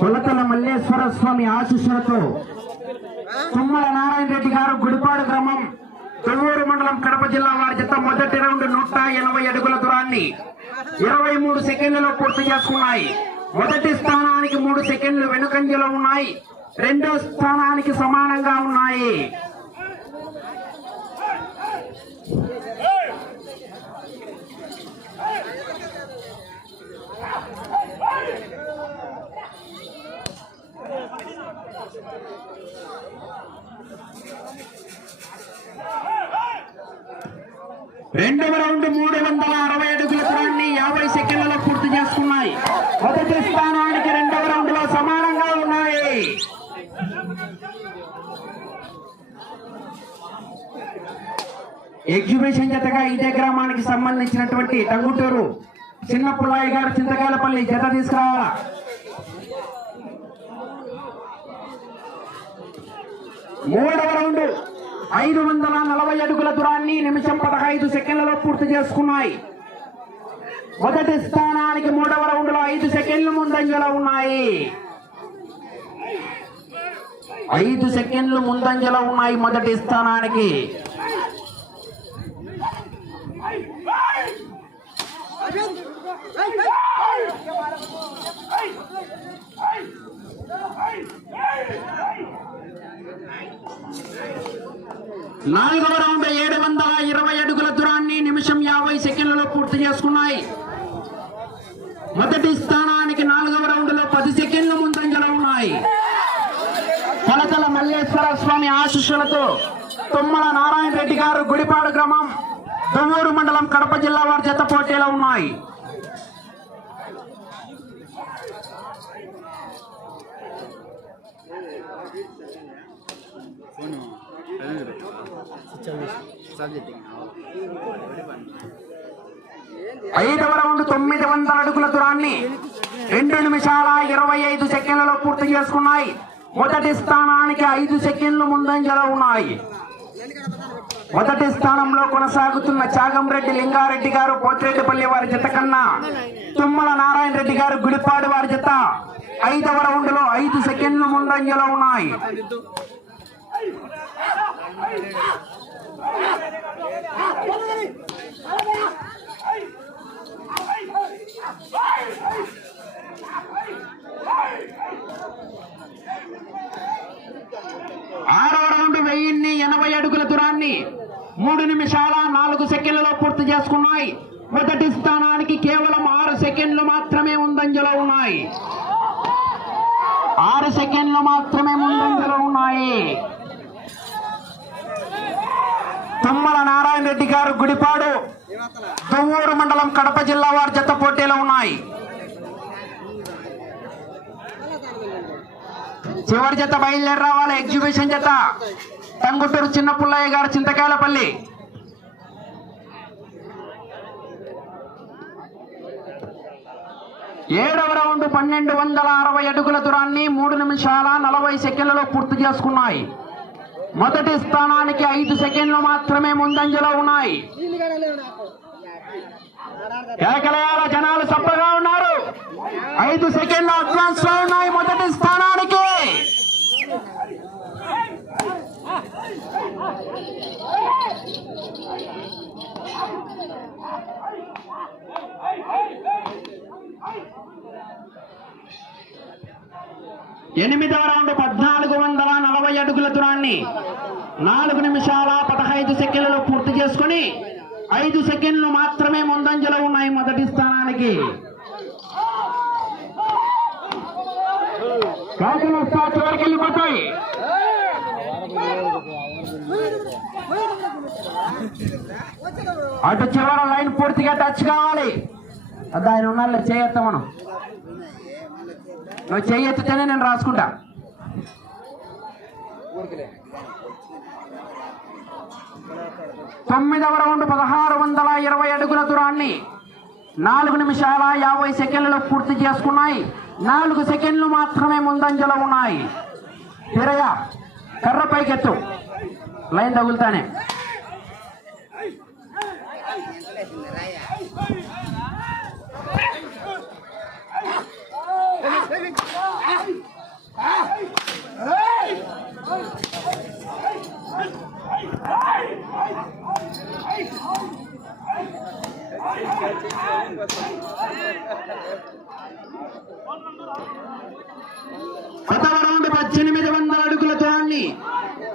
కొలతల మల్లేశ్వర స్వామి ఆశీస్సులతో తుమ్మల నారాయణ రెడ్డి గారు గుడిపాడు గ్రామం తొవ్వూరు మండలం కడప జిల్లా వారి జత మొదటి రౌండ్ 180 అడుగుల దూరాన్ని 23 సెకండ్లలో పూర్తి చేసుకున్నాయి. మొదటి స్థానానికి 3 సెకండ్లు వెనుకంజలో ఉన్నాయి. రెండో స్థానానికి సమానంగా ఉన్నాయి. రెండవ రౌండ్ 360 అడుగుల దూరాన్ని 50 సెకండ్లలో పూర్తి చేసుకున్నాయి. మొదటి స్థానానికి రెండవ రౌండ్ లో సమానంగా ఉన్నాయి. ఎగ్జిబిషన్ జతగా ఇదే గ్రామానికి సంబంధించినటువంటి టంగుటూరు చిన్న పుల్లయ్య గారు చింతకాయలపల్లి జత తీసుకురావాలా. మూడవ రౌండ్ 540 అడుగుల దూరాన్ని నిమిషం 15 సెకండ్లలో పూర్తి చేసుకున్నాయి. మొదటి స్థానానికి మూడవ రౌండ్ లో 5 సెకండ్లు ముందంజలో ఉన్నాయి. 5 సెకండ్లు ముందంజలో ఉన్నాయి మొదటి స్థానానికి. నాలుగవ రౌండ్ 720 అడుగుల దూరాన్ని నిమిషం 50 సెకండ్లలో పూర్తి చేసుకున్నాయి. మొదటి స్థానానికి నాలుగవ రౌండ్ లో 10 సెకండ్లు ముందంజలో ఉన్నాయి. కొలతల మల్లేశ్వర స్వామి ఆశీస్సులతో తుమ్మల నారాయణ రెడ్డి గారు గుడిపాడు గ్రామం తొవ్వూరు మండలం కడప జిల్లా వారి జత పోటీలో ఉన్నాయి. ఐదవ రౌండ్ 900 అడుగుల దూరాన్ని 2 నిమిషాల 25 సెకండ్లలో పూర్తి చేసుకున్నాయి. మొదటి స్థానానికి 5 సెకండ్లు ముందంజలో ఉన్నాయి. మొదటి స్థానంలో కొనసాగుతున్న చాగంరెడ్డి లింగారెడ్డి గారు పోతిరెడ్డిపల్లి వారి జత కన్నా తుమ్మల నారాయణ రెడ్డి గారు గుడిపాడు వారి జత ఐదవ రౌండ్ లో 5 సెకండ్లు ముందంజలో ఉన్నాయి. ఆరో రౌండ్ 1080 అడుగుల దూరాన్ని 3 నిమిషాల 4 సెకండ్లలో పూర్తి చేసుకున్నాయి. మొదటి స్థానానికి కేవలం 6 సెకండ్లు మాత్రమే ముందంజలో ఉన్నాయి. 6 సెకండ్లు మాత్రమే ముందంజలో ఉన్నాయి. తుమ్మల నారాయణ రెడ్డి గారు గుడిపాడు తొవ్వూరు మండలం కడప జిల్లా వారి జత పోటీలో ఉన్నాయి. చివరి జత బయలుదేరి రావాలి. ఎగ్జిబిషన్ జత టంగుటూరు చిన్న పుల్లయ్య గారు చింతకాయలపల్లి. ఏడవ రౌండ్ 1260 అడుగుల దూరాన్ని 3 నిమిషాల 40 సెకండ్లలో పూర్తి చేసుకున్నాయి. మొదటి స్థానానికి 5 సెకండ్లు మాత్రమే ముందంజలో ఉన్నాయి. కేకలయాల జనాలు సప్పగా ఉన్నారు. 5 సెకండ్లు అడ్వాన్స్ లో ఉన్నాయి మొదటి స్థానానికి. ఎనిమిదవ రౌండ్ 1440 అడుగుల దూరాన్ని 4 నిమిషాల 15 సెకండ్లలో పూర్తి చేసుకుని 5 సెకండ్లు మాత్రమే ముందంజలో ఉన్నాయి మొదటి స్థానానికి. చివరికి వెళ్ళిపోతాయి. అటు చివర లైన్ పూర్తిగా టచ్ కావాలి. అది ఆయన ఉన్నాళ్ళు చేయొత్తా. మనం నువ్వు చేయెత్తితేనే నేను రాసుకుంటా. తొమ్మిదవ రౌండ్ 1620 అడుగుల దూరాన్ని 4 నిమిషాల 50 సెకండ్లలో పూర్తి చేసుకున్నాయి. 4 సెకండ్లు మాత్రమే ముందంజలో ఉన్నాయి. తిరగ కర్ర పైకెత్తు, లైన్ తగులుతానే. పదవ రౌండ్ 1800 అడుగుల దూరాన్ని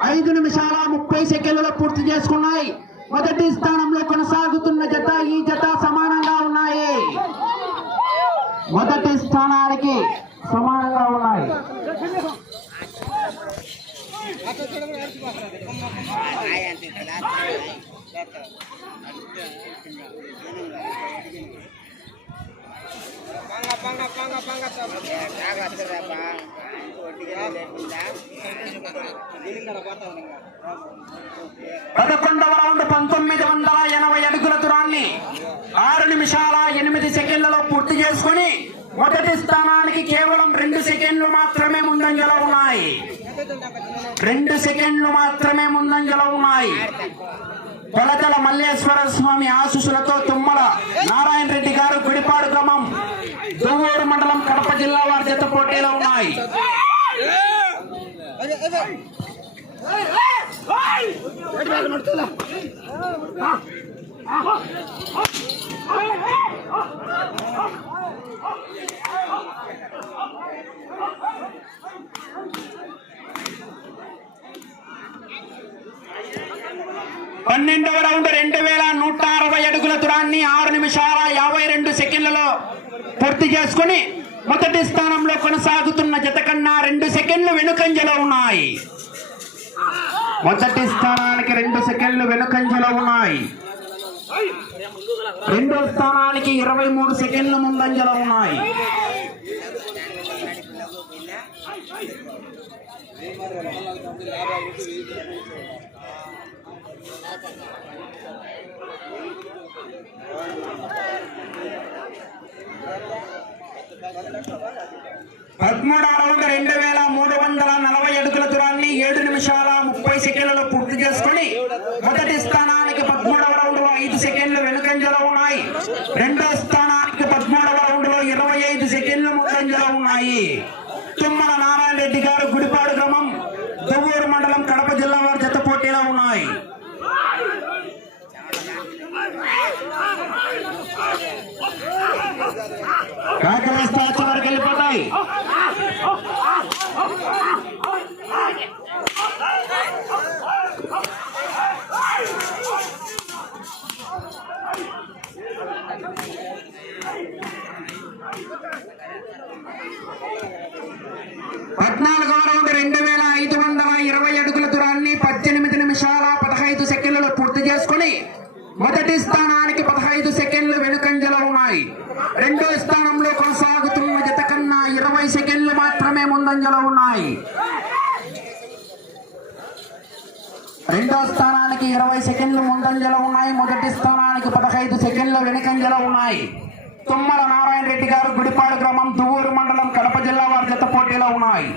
5 నిమిషాల 30 సెకండ్లలో పూర్తి చేసుకున్నాయి. మొదటి స్థానంలో కొనసాగుతున్న జత, ఈ జత సమానంగా ఉన్నాయి. మొదటి స్థానానికి సమానంగా ఉన్నాయి. పదకొండవ రౌండ్ 1980 అడుగుల దూరాన్ని 6 నిమిషాల 8 సెకండ్లలో పూర్తి చేసుకుని మొదటి స్థానానికి కేవలం 2 సెకండ్లు మాత్రమే ముందంజలో ఉన్నాయి. 2 సెకండ్లు మాత్రమే ముందంజలో ఉన్నాయి. కొలతల మల్లేశ్వర స్వామి ఆశీస్సులతో తుమ్మల నారాయణ రెడ్డి గారు గుడిపాడు గ్రామం దువ్వూరు మండలం కడప జిల్లా వారి జత పోటీలో ఉన్నాయి. పన్నెండవ రౌండ్ 2160 అడుగుల దూరాన్ని 6 నిమిషాల 52 సెకండ్లలో పూర్తి చేసుకుని మొదటి స్థానంలో కొనసాగుతున్న జత కన్నా 2 సెకండ్లు వెనుకంజలో ఉన్నాయి. మొదటి స్థానానికి 2 సెకండ్లు వెనుకంజలో ఉన్నాయి. రెండో స్థానానికి 23 సెకండ్లు ముందంజలో ఉన్నాయి. పదమూడవ రౌండ్ 2340 అడుగుల దూరాన్ని 7 నిమిషాల 30 సెకండ్లలో పూర్తి చేసుకుని మొదటి స్థానానికి 13వ రౌండ్ లో 5 సెకండ్లు వెనుకంజలో ఉన్నాయి. రెండో స్థానానికి 13వ రౌండ్ లో 25 సెకండ్లు ముందంజలో ఉన్నాయి. తుమ్మల నారాయణ రెడ్డి గారు గుడిపాడు గ్రామం దువ్వూరు మండలం కడప జిల్లా వారి జత పోటీలో ఉన్నాయి. కాకరేస్తే వరకు వెళ్ళిపోతాయి. పద్నాలుగవ రౌండ్ 2520 అడుగుల దూరాన్ని 18 నిమిషాల 15 సెకండ్లలో పూర్తి చేసుకుని మొదటి స్థానానికి 15 సెకండ్లు వెనుకంజలో ఉన్నాయి. రెండో స్థానంలో కొనసాగుతున్న జత కన్నా 20 సెకండ్లు మాత్రమే ముందంజలో ఉన్నాయి. రెండో స్థానానికి 20 సెకండ్లు ముందంజలో ఉన్నాయి. మొదటి స్థానానికి 15 సెకండ్లు వెనుకంజలో ఉన్నాయి. తుమ్మల నారాయణ రెడ్డి గారు గుడిపాడు గ్రామం దువ్వూరు మండలం కడప జిల్లా వారి జత పోటీలో ఉన్నాయి.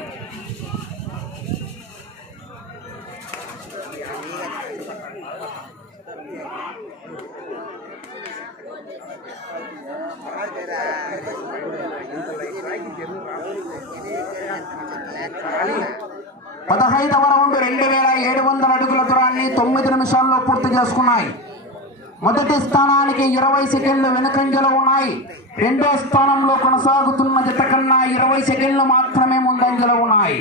పదహైదవ రౌండ్ 2700 అడుగుల దూరాన్ని 9 నిమిషాల్లో పూర్తి చేసుకున్నాయి. మొదటి స్థానానికి 20 సెకండ్లు వెనుకంజలో ఉన్నాయి. రెండో స్థానంలో కొనసాగుతున్న జత కన్నా 20 సెకండ్లు మాత్రమే ముందంజలో ఉన్నాయి.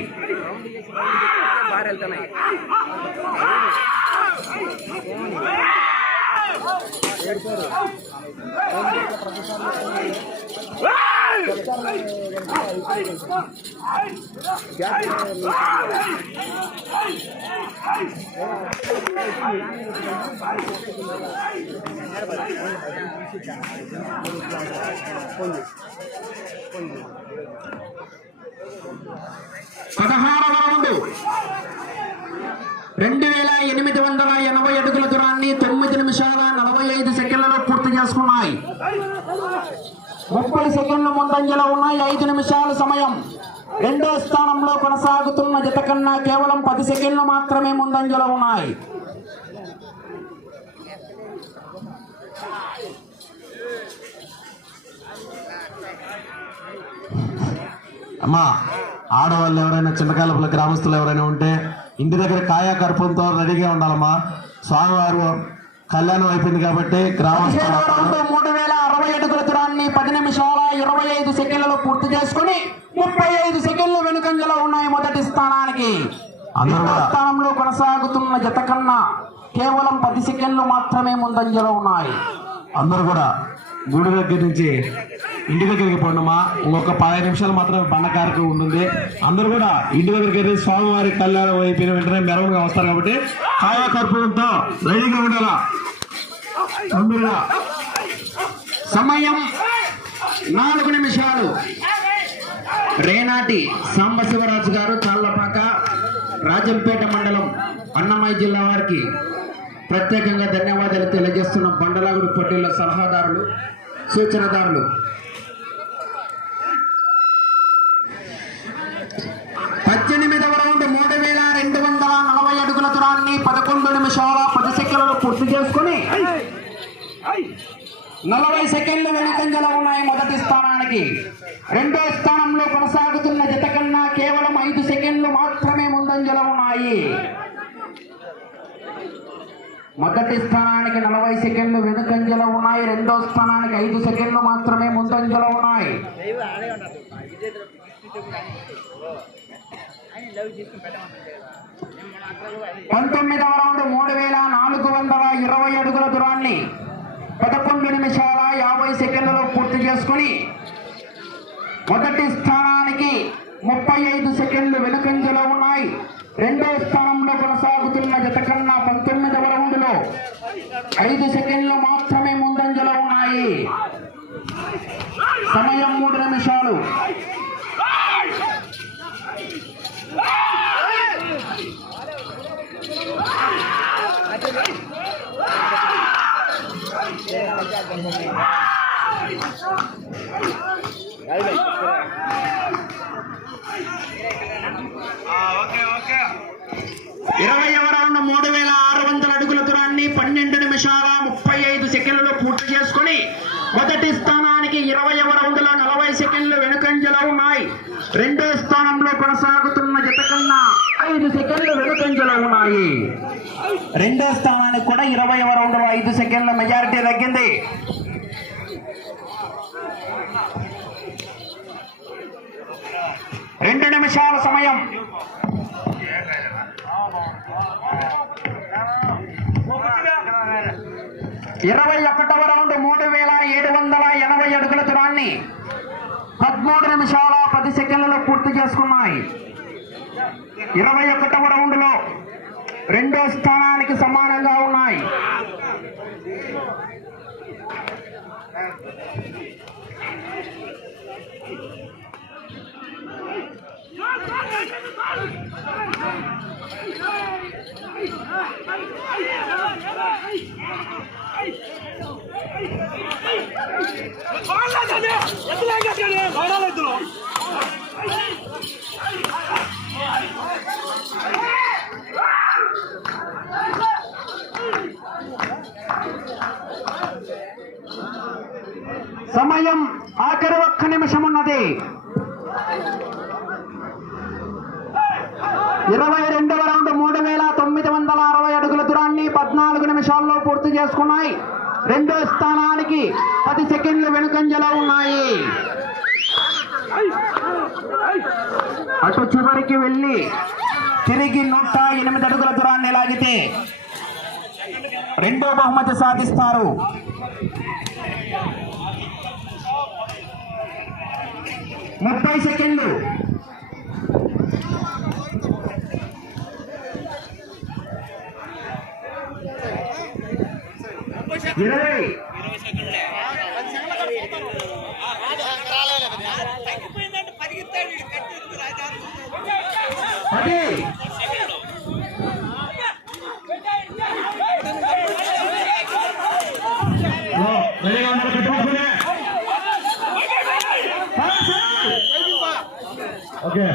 పదహారవ రౌండ్ 2880 అడుగుల దూరాన్ని 9 నిమిషాల 45 సెకండ్లలో పూర్తి చేసుకున్నాయి. సెకండ్లు ముందంజలో ఉన్నాయి. 5 నిమిషాల సమయం. రెండో స్థానంలో కొనసాగుతున్న జత కన్నా కేవలం 10 సెకండ్లు మాత్రమే ముందంజలో ఉన్నాయి. అమ్మా, ఆడవాళ్ళు ఎవరైనా చిన్నకాలపుల గ్రామస్తులు ఎవరైనా ఉంటే ఇంటి దగ్గర కాయా కర్పూరంతో రెడీగా ఉండాలమ్మా. స్వామివారు కళ్యాణం అయిపోయింది కాబట్టి గ్రామస్తులు 3060 అడుగుల దూరాన్ని 10 నిమిషాల 25 సెకండ్లలో పూర్తి చేసుకుని 35 సెకండ్లు వెనుకంజలో ఉన్నాయి మొదటి స్థానానికి. స్థానంలో కొనసాగుతున్న జత కన్నా కేవలం 10 సెకండ్లు మాత్రమే ముందంజలో ఉన్నాయి. అందరూ కూడా గుడి దగ్గర నుంచి ఇంటి దగ్గరికి పోండమ్మా. ఇంకొక 15 నిమిషాలు మాత్రమే బండ కార్యక్రమం ఉంటుంది. అందరూ కూడా ఇంటి దగ్గరికి వెళ్ళి స్వామివారి కళ్యాణం అయిపోయిన వెంటనే మెరవగా వస్తారు కాబట్టి కాయా కర్పూరంతో రెడీగా ఉండాలా. అందరూ సమయం 4 నిమిషాలు. రేనాటి సాంబశివరాజు గారు, తాళ్లపాక, రాజంపేట మండలం, అన్నమయ్య జిల్లా వారికి ప్రత్యేకంగా ధన్యవాదాలు తెలియజేస్తున్న బండలాగుడు పోటీల సలహాదారులు, సూచనదారులు. 18వ రౌండ్ 3240 అడుగుల దూరాన్ని 11 నిమిషాల 10 సెకండ్లలో పూర్తి చేసుకుని 40 సెకండ్లు వెనుకంజలో ఉన్నాయి మొదటి స్థానానికి. రెండో స్థానంలో కొనసాగుతున్న జత కన్నా కేవలం 5 సెకండ్లు మాత్రమే ముందంజలో ఉన్నాయి. మొదటి స్థానానికి 40 సెకండ్లు వెనుకంజలో ఉన్నాయి. రెండో స్థానానికి 5 సెకండ్లు మాత్రమే ముందంజలో ఉన్నాయి. 19వ రౌండ్ 3420 అడుగుల దూరాన్ని 11 నిమిషాల 50 సెకండ్లలో పూర్తి చేసుకుని మొదటి స్థానానికి 35 సెకండ్లు వెనుకంజలో ఉన్నాయి. రెండో స్థానంలో కొనసాగుతున్న జత కన్నా 19వ రౌండ్ లో 5 సెకండ్లు మాత్రమే ముందంజలో ఉన్నాయి. సమయం 3 నిమిషాలు. ఇరవైవ రౌండ్ 3600 అడుగుల దూరాన్ని 12 నిమిషాల 35 సెకండ్లలో పూర్తి చేసుకుని మొదటి స్థానానికి 20వ రౌండ్ లో 40 సెకండ్లు వెనుకంజలో ఉన్నాయి. రెండో స్థానంలో కొనసాగుతున్న జత కన్నా 5 సెకండ్లు వెనుకంజలో ఉన్నాయి. రెండో స్థానానికి కూడా 20వ రౌండ్ లో 5 సెకండ్ల మెజారిటీ తగ్గింది. రెండు నిమిషాల సమయం. 21వ రౌండ్ 3780 అడుగుల దూరాన్ని 13 నిమిషాల 10 సెకండ్లలో పూర్తి చేసుకున్నాయి. 21వ రౌండ్ లో రెండో స్థానానికి సమానంగా ఉన్నాయి. సమయం ఆఖరి 1 నిమిషం ఉన్నది. 22వ రౌండ్ 3960 అడుగుల దూరాన్ని 14 నిమిషాల్లో పూర్తి చేసుకున్నాయి. రెండో స్థానానికి 10 సెకండ్లు వెనుకంజలో ఉన్నాయి. అటు చివరికి వెళ్ళి తిరిగి 108 అడుగుల దూరాన్ని లాగితే రెండో బహుమతి సాధిస్తారు. 30 సెకండ్లు. 20 10 ఓకే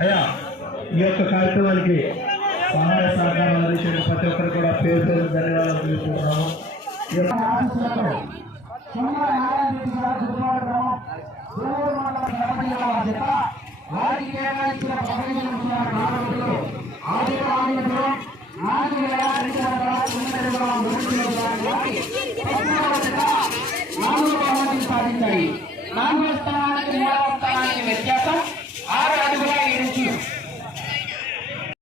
అయ్యా, ఈ యొక్క కార్యక్రమానికి సహాయ సహకారం అందించిన ప్రతి ఒక్కరు కూడా పేరు పేరు ధన్యవాదాలు తెలుపుతున్నాము. ఈ యొక్క సాధించాయి. 4వ స్థానానికి